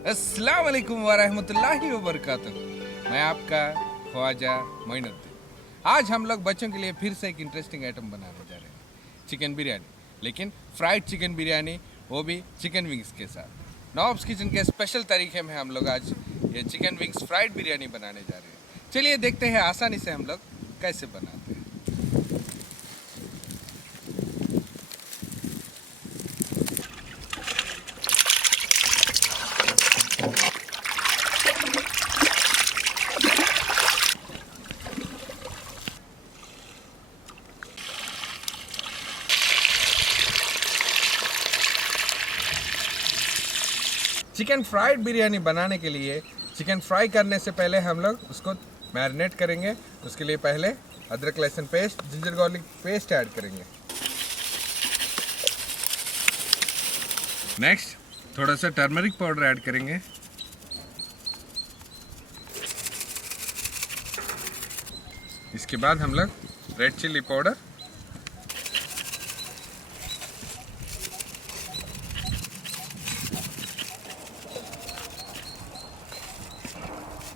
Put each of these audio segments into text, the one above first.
अस्सलाम वालेकुम वरहमतुल्लाहि वबरकातुहू। मैं आपका ख्वाजा मोइनुद्दीन। आज हम लोग बच्चों के लिए फिर से एक इंटरेस्टिंग आइटम बनाने जा रहे हैं, चिकन बिरयानी। लेकिन फ्राइड चिकन बिरयानी, वो भी चिकन विंग्स के साथ। नवाब्स किचन के स्पेशल तरीके में हम लोग आज ये चिकन विंग्स फ्राइड बिरयानी बनाने जा रहे हैं। चलिए देखते हैं आसानी से हम लोग कैसे बनाते हैं। चिकन फ्राइड बिरयानी बनाने के लिए चिकन फ्राई करने से पहले हम लोग उसको मैरिनेट करेंगे। उसके लिए पहले अदरक लहसुन paste, ginger garlic paste add करेंगे। नेक्स्ट थोड़ा सा टर्मरिक पाउडर ऐड करेंगे। इसके बाद हम लोग रेड चिल्ली पाउडर,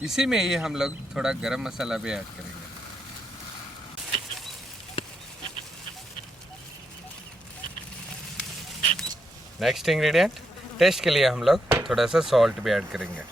इसी में ये हम लोग थोड़ा गरम मसाला भी ऐड करेंगे। नेक्स्ट इंग्रेडिएंट, टेस्ट के लिए हम लोग थोड़ा सा सॉल्ट भी ऐड करेंगे।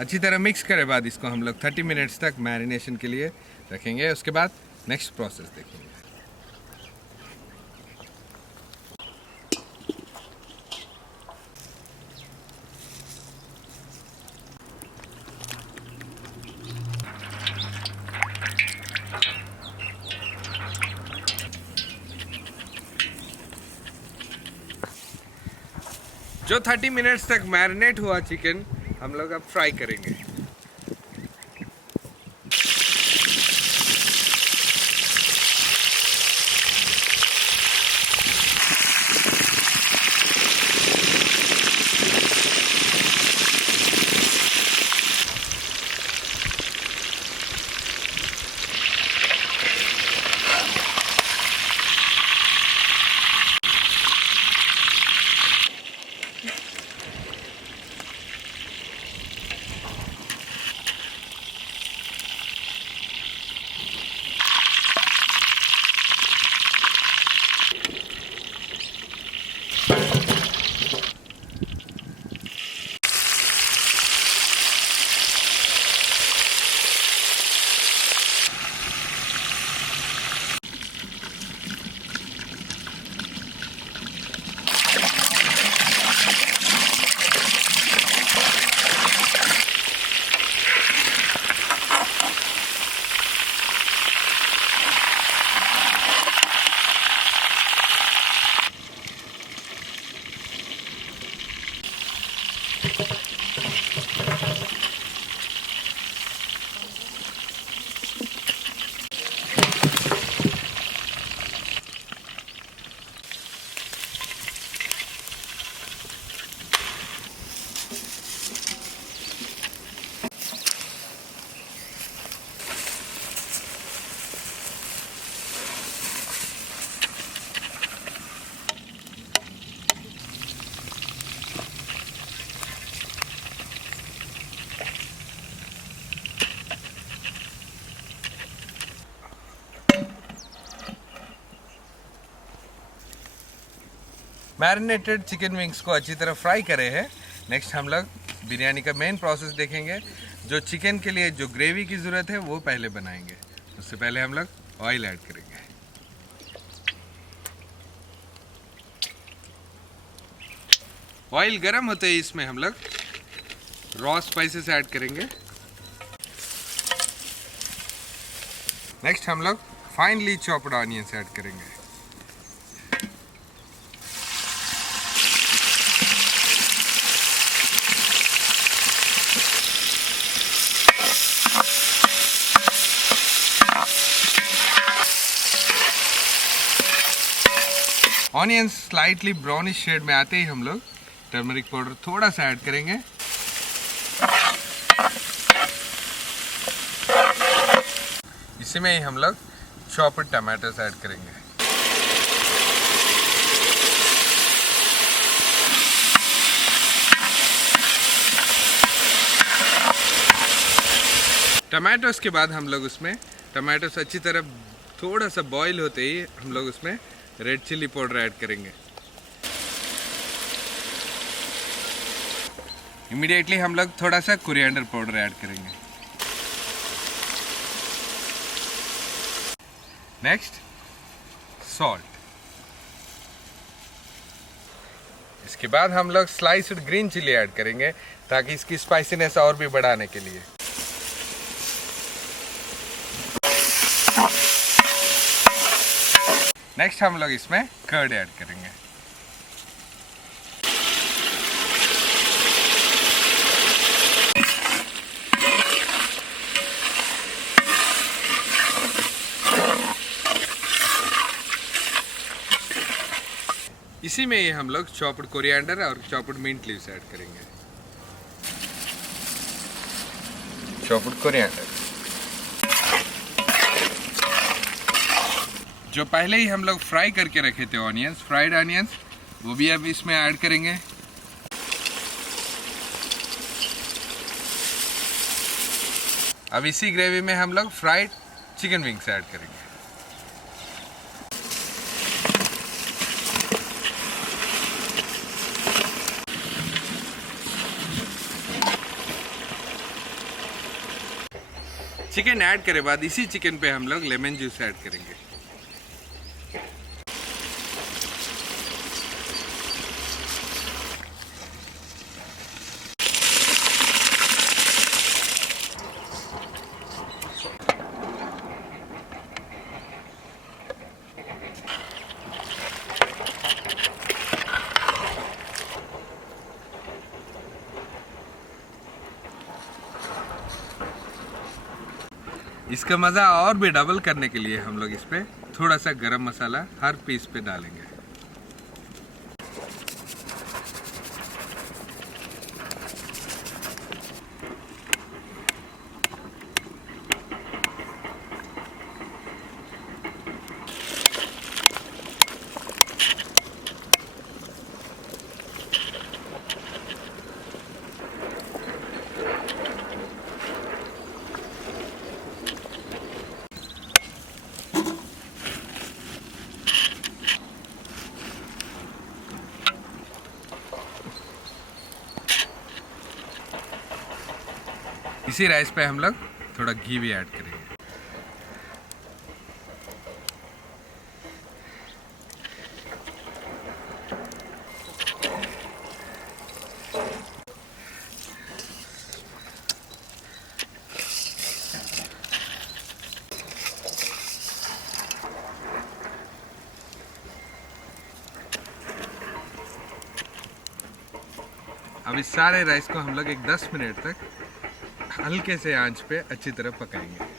अच्छी तरह मिक्स करे बाद इसको हम लोग 30 मिनट्स तक मैरिनेशन के लिए रखेंगे। उसके बाद नेक्स्ट प्रोसेस देखेंगे। जो 30 मिनट्स तक मैरिनेट हुआ चिकन हम लोग अब फ्राई करेंगे। मैरिनेटेड चिकन विंग्स को अच्छी तरह फ्राई करे हैं। नेक्स्ट हम लोग बिरयानी का मेन प्रोसेस देखेंगे। जो चिकन के लिए जो ग्रेवी की ज़रूरत है वो पहले बनाएंगे। उससे पहले हम लोग ऑयल ऐड करेंगे। ऑयल गर्म होते ही इसमें हम लोग रॉ स्पाइसेस ऐड करेंगे। नेक्स्ट हम लोग फाइनली चॉप्ड ऑनियंस ऐड करेंगे। ऑनियंस स्लाइटली ब्राउनिश शेड में आते ही हम लोग टर्मरिक पाउडर थोड़ा सा ऐड करेंगे। इसी में ही हम लोग चॉप्ड टमाटोस ऐड करेंगे। टमाटोस के बाद हम लोग उसमें टमाटोस अच्छी तरह थोड़ा सा बॉईल होते ही हम लोग उसमें रेड चिली पाउडर ऐड करेंगे। इमीडिएटली हम लोग थोड़ा सा कोरिएंडर पाउडर ऐड करेंगे। Next salt. इसके बाद हम लोग स्लाइस्ड ग्रीन चिली ऐड करेंगे ताकि इसकी स्पाइसीनेस और भी बढ़ाने के लिए। नेक्स्ट हम लोग इसमें कर्ड ऐड करेंगे। इसी में ही हम लोग चॉप्ड कोरिएंडर और चॉप्ड मिंट लीव्स ऐड करेंगे। चॉप्ड कोरिएंडर जो पहले ही हम लोग फ्राई करके रखे थे ऑनियंस, फ्राइड ऑनियंस, वो भी अब इसमें ऐड करेंगे। अब इसी ग्रेवी में हम लोग फ्राइड चिकन विंग्स ऐड करेंगे। चिकन ऐड करे बाद इसी चिकन पे हम लोग लेमन जूस ऐड करेंगे। इसका मज़ा और भी डबल करने के लिए हम लोग इस पे थोड़ा सा गरम मसाला हर पीस पे डालेंगे। इसी राइस पे हम लोग थोड़ा घी भी ऐड करेंगे। अब इस सारे राइस को हम लोग एक 10 मिनट तक हल्के से आंच पे अच्छी तरह पकाएंगे।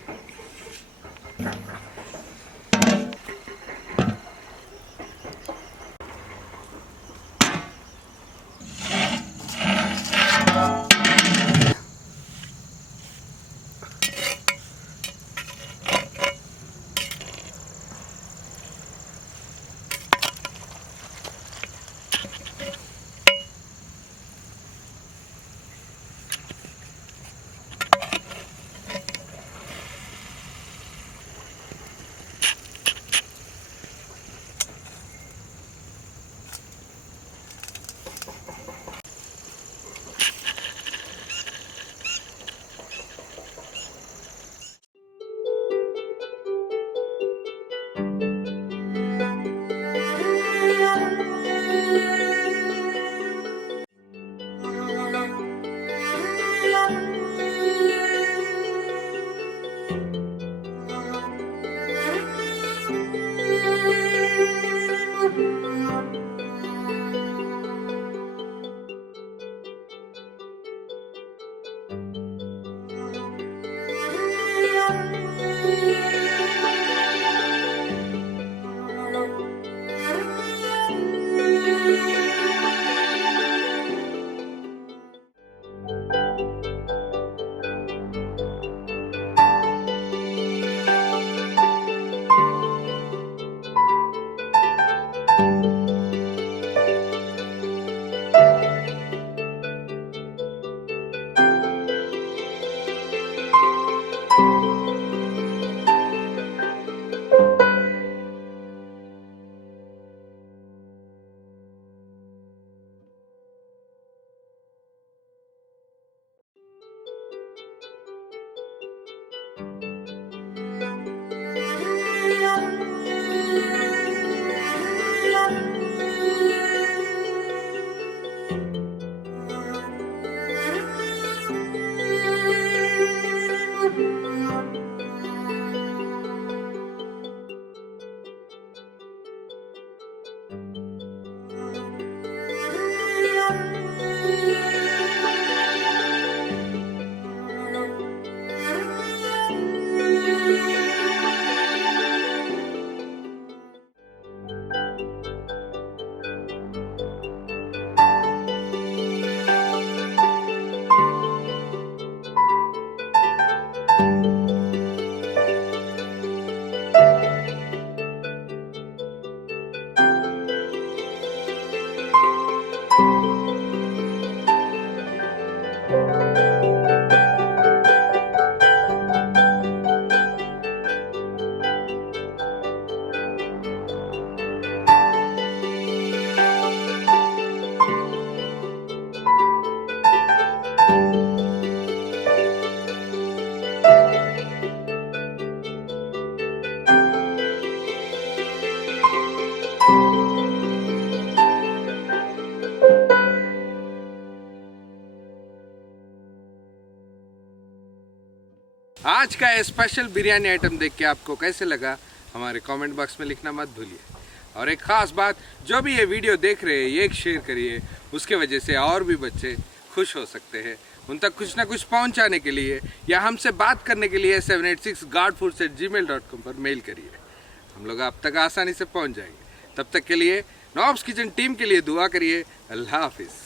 आज का स्पेशल बिरयानी आइटम देख के आपको कैसे लगा हमारे कमेंट बॉक्स में लिखना मत भूलिए। और एक ख़ास बात, जो भी ये वीडियो देख रहे हैं ये शेयर करिए, उसके वजह से और भी बच्चे खुश हो सकते हैं। उन तक कुछ ना कुछ पहुंचाने के लिए या हमसे बात करने के लिए 786godfoods@gmail.com पर मेल करिए। हम लोग आप तक आसानी से पहुंच जाएंगे। तब तक के लिए नवाब्स किचन टीम के लिए दुआ करिए। अल्लाह हाफिज़।